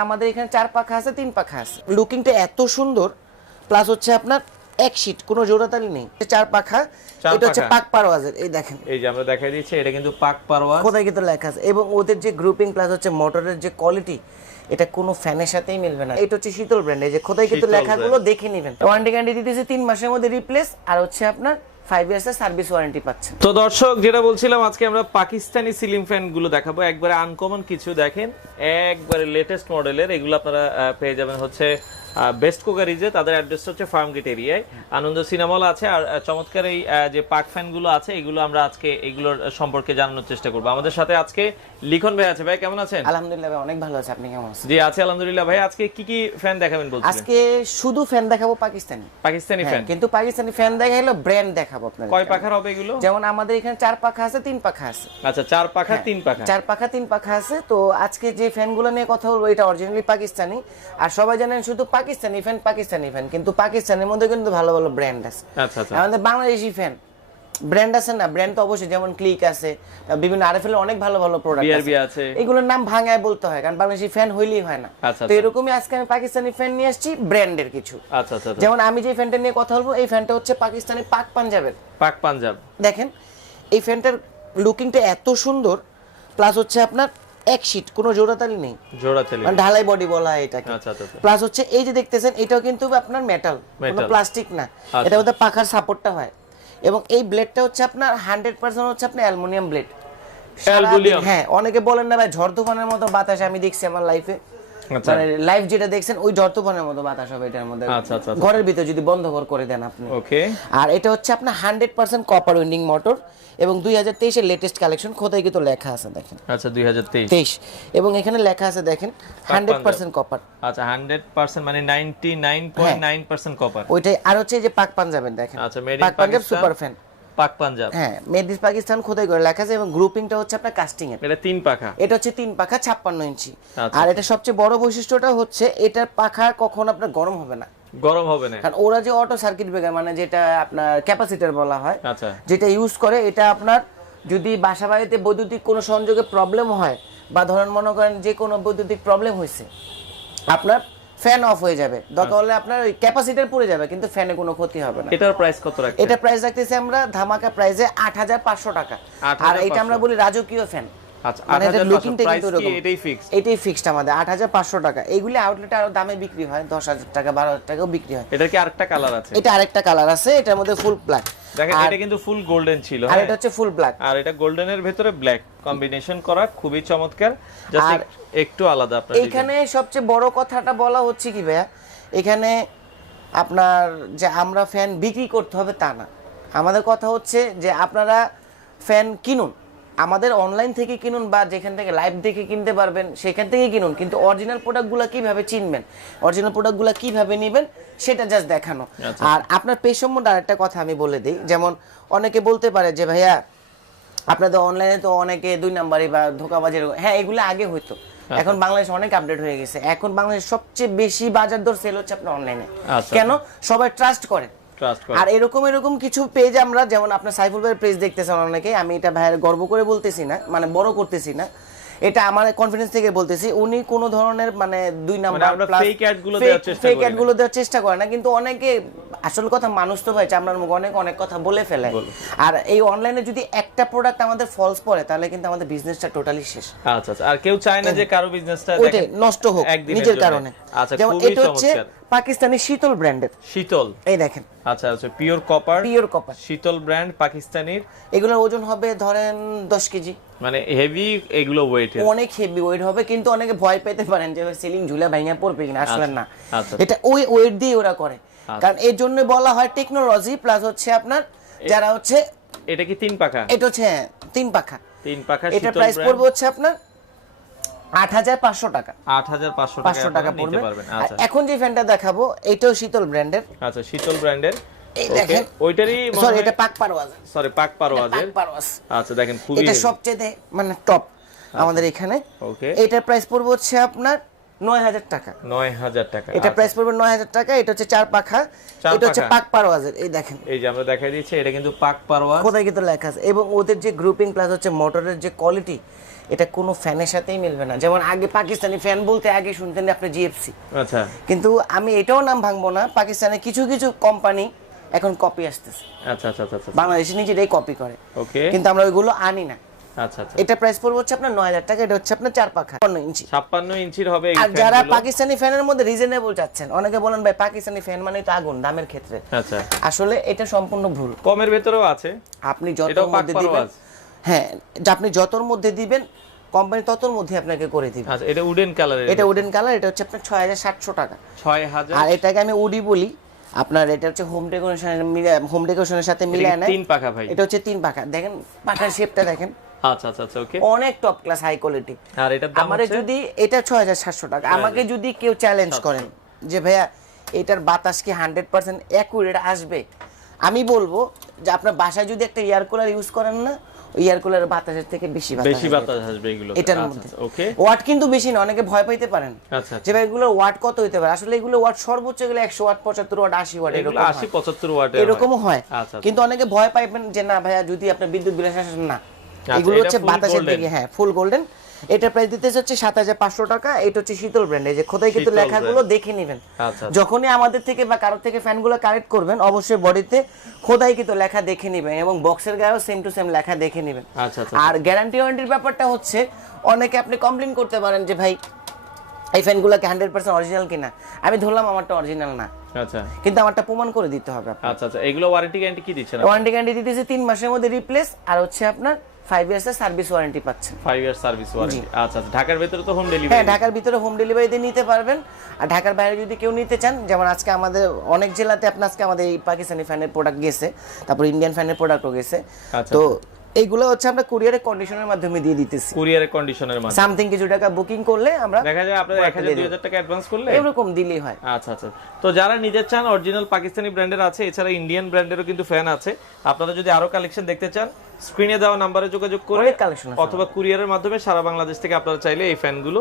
আমাদের এখানে 4 পাখা আছে 3 পাখা আছে। লুকিংটা এত সুন্দর, প্লাস হচ্ছে আপনার এক শীট, কোনো জোড়াতালি নেই। 4 পাখা, এটা হচ্ছে পাক পারওয়াজের। এই দেখেন, এই যে আমরা দেখাই দিচ্ছি, এটা কিন্তু পাক পারওয়াজ, কোথায় কিন্তু লেখা আছে। এবং ওদের যে গ্রুপিং প্লাস হচ্ছে মোটরের যে কোয়ালিটি, এটা কোনো ফ্যানের সাথেই মিলবে না। এটা হচ্ছে শীতল ব্র্যান্ড, এই যে কোথায় কিন্তু লেখাগুলো দেখে নেবেন। ওয়ারেন্টি গ্যারান্টি দিতেছে 3 মাসের মধ্যে রিপ্লেস, আর হচ্ছে আপনার 5 ইয়ার্সের সার্ভিস ওয়ারেন্টি পাচ্ছেন। তো দর্শক, যেটা বলছিলাম, আজকে আমরা পাকিস্তানি সিলিং ফ্যান গুলো দেখাবো। একবারে আনকমন কিছু, দেখেন একবারে লেটেস্ট মডেলের। এগুলো আপনারা পেয়ে যাবেন হচ্ছে বেস্ট কোকারিজে। তাদের অ্যাড্রেস হচ্ছে ফার্ম গেট এরিয়ায়, আনন্দ সিনেমল আছে। আর চমৎকার এই যে পাক ফ্যান গুলো আছে, এগুলো আমরা আজকে এগুলোর সম্পর্কে জানানোর চেষ্টা করবো। আমাদের সাথে আজকে লিখন ভাই আছে। ভাই কেমন আছেন? আলহামদুলিল্লাহ ভাই, অনেক ভালো আছে। আপনি কেমন আছেন? জি আছি আলহামদুলিল্লাহ। ভাই আজকে কি কি ফ্যান দেখাবেন বলছেন? আজকে শুধু ফ্যান দেখাবো পাকিস্তানি ফ্যান, কিন্তু পাকিস্তানি ফ্যান দেখাইলো ব্র্যান্ড দেখাবো আপনাদের। কয় পাখার হবে এগুলো? যেমন আমাদের এখানে 4 পাখা আছে 3 পাখা আছে। আচ্ছা, 4 পাখা 3 পাখা। 4 পাখা 3 পাখা আছে। তো আজকে যে ফ্যানগুলো নিয়ে কথা বলবো, এটা অরিজিনালি পাকিস্তানি। আর সবাই জানেন শুধু পাকিস্তানি ফ্যান, কিন্তু পাকিস্তানের মধ্যে কিন্তু ভালো ভালো ব্র্যান্ড আছে। আচ্ছা আচ্ছা। আমাদের বাংলাদেশি ফ্যান ব্র্যান্ড আছে না, ব্র্যান্ড তো অবশ্যই, যেমন ক্লিক আছে, বিভিন্ন আরএফএল অনেক ভালো ভালো প্রোডাক্ট আছে। এগুলোর নাম ভাঙায় বলতে হয়, কারণ বাংলাদেশি ফ্যান হইলেই হয় না। তো এরকমই আজকে আমি পাকিস্তানি ফ্যান নিয়ে আসছি ব্র্যান্ডের কিছু। আচ্ছা আচ্ছা। যেমন আমি যে ফ্যানটা নিয়ে কথা বলবো, এই ফ্যানটা হচ্ছে পাকিস্তানি পাক পাঞ্জাবের। পাক পাঞ্জাব। দেখেন এই ফ্যানটার লুকিংটা এত সুন্দর, প্লাস হচ্ছে আপনার এক শীট, কোনো জোড়াতালি নেই, মানে ঢালাই বডি বলা হয় এটাকে। প্লাস হচ্ছে এই যে দেখতেছেন, এটাও কিন্তু আপনার মেটাল, কোনো প্লাস্টিক না। এটা মধ্যে পাখার সাপোর্টটা হয়। এবং এই ব্লেডটা হচ্ছে আপনার 100% হচ্ছে আপনার অ্যালুমিনিয়াম ব্লেড। হ্যাঁ, অনেকে বলেন না ভাই ঝড় তুফানের মতো বাতাস, আমি দেখছি আমার লাইফে, মানে লাইভ যেটা দেখছেন ওই ঝড় তুফানের মতো বাতাস হবে এটার মধ্যে। ঘরের ভিতরে যদি বন্ধ করে দেন আপনি। আর এটা হচ্ছে আপনার 100% কপার উইন্ডিং মোটর, এবং 2023 এর লেটেস্ট কালেকশন। কোথায় কিন্তু লেখা আছে দেখেন। আচ্ছা, 2023, এবং এখানে লেখা আছে দেখেন 100% কপার। আচ্ছা, 100% মানে 99.9% কপার ওইটাই। আর হচ্ছে এই যে পাক পাঞ্জাবের দেখেন, আচ্ছা, মেড পাক পাঞ্জাব সুপার ফ্যান, পাক পাঞ্জাব। হ্যাঁ, মেড ইন পাকিস্তান খোদাই করে লেখা আছে। এবং গ্রুপিংটা হচ্ছে আপনার কাস্টিং এর। এটা 3 পাখা, এটা হচ্ছে 3 পাখা 56 ইঞ্চি। আর এটা সবচেয়ে বড় বৈশিষ্ট্যটা হচ্ছে এটার পাখা কখনো আপনার গরম হবে না। কারণ ওরা যে অটো সার্কিট ব্রেকার, মানে যেটা আপনার ক্যাপাসিটর বলা হয়, আচ্ছা, যেটা ইউজ করে, এটা আপনার যদি বাসা বাড়িতে বৈদ্যুতিক কোনো সংযোগে প্রবলেম হয়, বা ধরেন মনে করেন যে কোনো বৈদ্যুতিক প্রবলেম হয়েছে, আপনার ফ্যান অফ হয়ে যাবে, দরকার হলে আপনার ওই ক্যাপাসিটর পুড়ে যাবে, কিন্তু ফ্যানে কোনো ক্ষতি হবে না। এটার প্রাইস কত রাখছেন? এটা প্রাইস রাখতেছি আমরা ধামাকা প্রাইসে 8500 টাকা। আর এটা আমরা বলি রাজকীয় ফ্যান। আচ্ছা, মানে এটা লুকিংটা কিন্তু এরকম, এটাই ফিক্সড আমাদের 8500 টাকা। এইগুলি আউটলেটে আরো দামে বিক্রি হয়, 10000 টাকা 12000 টাকাও বিক্রি হয়। এটা কি আরেকটা কালার আছে? এটা আরেকটা কালার আছে, এটার মধ্যে ফুল ব্ল্যাক। দেখেন, এটা কিন্তু ফুল গোল্ডেন ছিল, আর এটা হচ্ছে ফুল ব্ল্যাক, আর এটা গোল্ডেনের ভিতরে ব্ল্যাক কম্বিনেশন করা, খুবই চমৎকার, জাস্ট একটু আলাদা। আপনার এখানে সবচেয়ে বড় কথাটা বলা হচ্ছে কি ভাইয়া, এখানে আপনার যে আমরা ফ্যান বিক্রি করতে হবে তা না। আমাদের কথা হচ্ছে যে আপনারা ফ্যান কিনুন, আমাদের অনলাইন থেকে কিনুন, বা যেখান থেকে লাইভ দেখে কিনতে পারবেন সেখান থেকে কিনুন, কিন্তু অরিজিনাল প্রোডাক্টগুলো কিভাবে চিনবেন, অরিজিনাল প্রোডাক্টগুলো কিভাবে নেবেন, সেটা জাস্ট দেখানো। আর আপনার পেশম্যটা আরেকটা কথা আমি বলে দিই, যেমন অনেকে বলতে পারে যে ভাইয়া আপনাদের অনলাইনে তো অনেকে 2 নাম্বারই বা ধোঁকাবাজির, হ্যাঁ এগুলো আগে হইতো, এখন বাংলাদেশ অনেক আপডেট হয়ে গেছে। এখন বাংলাদেশ সবচেয়ে বেশি বাজার দর সেল হচ্ছে আপনার অনলাইনে। কেন? সবাই ট্রাস্ট করে। আর এরকম কিছু পেজ আমরা, যেমন আপনার সাইফুল ভাইয়ের পেজ দেখতেছেন অনেকে, আমি এটা ভাইয়ের গর্ব করে বলতেছি না, মানে বড় করতেছি না, এটা আমার কনফিডেন্স থেকে বলতেছি। উনি কোনো ধরনের মানে 2 নাম্বার ফেক অ্যাডগুলো দেওয়ার চেষ্টা করে না, কিন্তু অনেকে, আসল কথা মানুষ তো ভাই চামড়ার মুখ, অনেক কথা বলে ফেলে। আর এই অনলাইনে যদি একটা প্রোডাক্ট আমাদের ফলস পড়ে, তাহলে কিন্তু আমাদের বিজনেসটা টোটালি শেষ। আচ্ছা আচ্ছা। আর কেউ চায় না যে কারো বিজনেসটা নষ্ট হোক নিজের কারণে। আচ্ছা, যেমন এটা হচ্ছে পাকিস্তানি শীতল ব্র্যান্ডের শীতল, এই দেখেন। আচ্ছা আচ্ছা, পিওর কপার শীতল ব্র্যান্ড পাকিস্তানির। এগুলোর ওজন হবে ধরেন 10 কেজি, মানে হেভি, এগুলো ওয়েট অনেক হেভি ওয়েট হবে। কিন্তু অনেকে ভয় পেতে পারেন যে সিলিং ঝুলা ভাঙা পড়বে কিনা, আসলে না, এটা ওই ওয়েট দিয়ে ওরা করে। কারণ এর জন্য বলা হয় টেকনোলজি, প্লাস হচ্ছে আপনার যারা হচ্ছে, এটা কি 3 পাখা? এটা হচ্ছে 3 পাখা। এটা শীতল প্রাইস পড়বে হচ্ছে আপনার 8500 টাকা। 8500 টাকা পড়বে। এখন যে ফ্যানটা দেখাবো, এটাও শীতল ব্র্যান্ডের। আচ্ছা, শীতল ব্র্যান্ডের। এই দেখেন, ওইটারই সরি এটা পাক পারওয়াজ, পাক পারওয়াজের। আচ্ছা দেখেন, খুবই, এটা সবচেয়ে মানে টপ আমাদের এখানে। ওকে, এটার প্রাইস পড়বে হচ্ছে আপনার 9000 টাকা। 9000 টাকা। এটা প্রাইস পড়বে 9000 টাকা। এটা হচ্ছে 4 পাখা, এটা হচ্ছে পাক পারওয়াজের। এই দেখেন, এই যে আমরা দেখাই দিচ্ছি, এটা কিন্তু পাক পারওয়াজ, কোথায় কিন্তু লেখা আছে। এবং ওদের যে গ্রুপিং প্লাস হচ্ছে মোটরের যে কোয়ালিটি, এটা কোনো ফ্যানের সাথেই মিলবে না। যেমন আগে পাকিস্তানি ফ্যান বলতে আগে শুনতেন আপনি জিএফসি, আচ্ছা, কিন্তু আমি এটাও নাম ভাঙবো না, পাকিস্তানের কিছু কিছু কোম্পানি এখন কপি আসতেছে, আচ্ছা আচ্ছা আচ্ছা, বাংলাদেশে নিজেরাই কপি করে, ওকে, কিন্তু আমরা ওইগুলো আনি না। আচ্ছা আচ্ছা, এটা প্রাইস পড়বে হচ্ছে আপনার 9000 টাকা। এটা হচ্ছে আপনার 4 পাখা 56 ইঞ্চি। 56 ইঞ্চির হবে এই আর যারা ফ্যানগুলো। পাকিস্তানি ফ্যানের মধ্যে রিজনেবল চাচ্ছেন, অনেকে বলেন ভাই পাকিস্তানি ফ্যান মানে তো আগুন দামের ক্ষেত্রে, আচ্ছা, আসলে এটা সম্পূর্ণ ভুল। কমের ভেতরেও আছে, আপনি যতর এটাও মধ্যে পাক দিবেন, পারওয়াজ। হ্যাঁ, যে আপনি যতর মধ্যে দিবেন কোম্পানি ততর মধ্যে আপনাকে করে দিবে। আচ্ছা, এটা উডেন কালারের, এটা উডেন কালার, এটা হচ্ছে আপনার 6700 টাকা। 6000। আর এটাকে আমি উডি বলি আপনার, এটা হচ্ছে হোম ডেকোরেশনের সাথে মিলায় না। 3 পাখা ভাই, এটা হচ্ছে 3 পাখা, দেখেন পাখার শেপটা দেখেন, আচ্ছা আচ্ছা আচ্ছা, ওকে। অনেক টপ ক্লাস হাই কোয়ালিটি। আর এটার দাম আমারে হচ্ছে যদি এটা 6700 টাকা, আমাকে যদি কেউ চ্যালেঞ্জ করেন যে ভাইয়া এটার বাতাস কি 100% অ্যাকুরেট আসবে, আমি বলবো যে আপনার বাসায় যদি একটা এয়ার কুলার ইউজ করেন না, ওই এয়ার কুলারের বাতাসের থেকে বেশি বাতাস আসবে এগুলো এটার আচ্ছা মধ্যে। ওকে, ওয়াট কিন্তু বেশি না, অনেকে ভয় পাইতে পারেন আচ্ছা যে ভাই এগুলো ওয়াট কত হইতে পারে, আসলে এগুলো ওয়াট সর্বোচ্চ গেলে 100 ওয়াট, 75 ওয়াট, 80 ওয়াট, এগুলো এরকম 80 75 ওয়াটের এরকমও হয়। আচ্ছা, কিন্তু অনেকে ভয় পাইবেন যে না ভাইয়া যদি আপনার বিদ্যুৎ বিল আসে না, এগুলো এটা হচ্ছে full বাতাসের golden। দিকে, হ্যাঁ ফুল গোল্ডেন। এটা প্রাইস দিতেছে হচ্ছে 7500 টাকা। এটা হচ্ছে শীতল ব্র্যান্ড, এই যে খোদাই কিন্তু শীতল লেখাগুলো দেখে নেবেন। আচ্ছা, যখনই আমাদের থেকে বা কারোর থেকে ফ্যানগুলো কালেক্ট করবেন, অবশ্যই বডিতে খোদাই কিন্তু লেখা দেখে নেবেন এবং বক্সের গায়েও সেম টু সেম লেখা দেখে নেবেন। আচ্ছা আচ্ছা, আর গ্যারান্টি ওয়ারেন্টির ব্যাপারটা হচ্ছে, অনেকে আপনি কমপ্লেইন করতে পারেন যে ভাই এই ফ্যানগুলোকে 100% অরিজিনাল কিনা, আমি ধরলাম আমারটা অরিজিনাল না, আচ্ছা কিন্তু আমারটা প্রমাণ করে দিতে হবে। আচ্ছা আচ্ছা, এগুলো ওয়ারেন্টি গ্যারান্টি কি দিচ্ছেন? ওয়ারেন্টি গ্যারান্টি দিতেছে 3 মাসের মধ্যে রিপ্লেস, আর হচ্ছে আপনার 5 ইয়ার্সের সার্ভিস ওয়ারেন্টি পাচ্ছেন। 5 ইয়ার সার্ভিস ওয়ারেন্টি। আচ্ছা আচ্ছা, ঢাকার ভিতরে তো হোম হ্যাঁ, ডেলিভারি? ঢাকার ভিতরে হোম ডেলিভারিতে নিতে পারবেন। আর ঢাকার বাইরে যদি কেউ নিতে চান, যেমন আজকে আমাদের অনেক জেলাতে আপনার আজকে আমাদের এই পাকিস্তানি ফ্যানের প্রোডাক্ট গেছে, তারপর ইন্ডিয়ান ফ্যানের প্রোডাক্টও গেছে। আচ্ছা, তো এইগুলো হচ্ছে আমরা কুরিয়ারের কন্ডিশনের মাধ্যমে দিয়ে দিতেছি। কুরিয়ারের কন্ডিশনের মাধ্যমে সামথিং কিছু টাকা বুকিং করলে আমরা দেখা যায় আপনারা 1000 2000 টাকা অ্যাডভান্স করলে এরকম দিলেই হয়। আচ্ছা আচ্ছা, তো যারা নিজের চান অরিজিনাল পাকিস্তানি ব্র্যান্ডের আছে, এছাড়া ইন্ডিয়ান ব্র্যান্ডেরও কিন্তু ফ্যান আছে। আপনারা যদি আরো কালেকশন দেখতে চান, স্ক্রিনে দেওয়া নম্বরে যোগাযোগ করে অনেক কালেকশন আছে অথবা কুরিয়ারের মাধ্যমে সারা বাংলাদেশ থেকে আপনারা চাইলে এই ফ্যানগুলো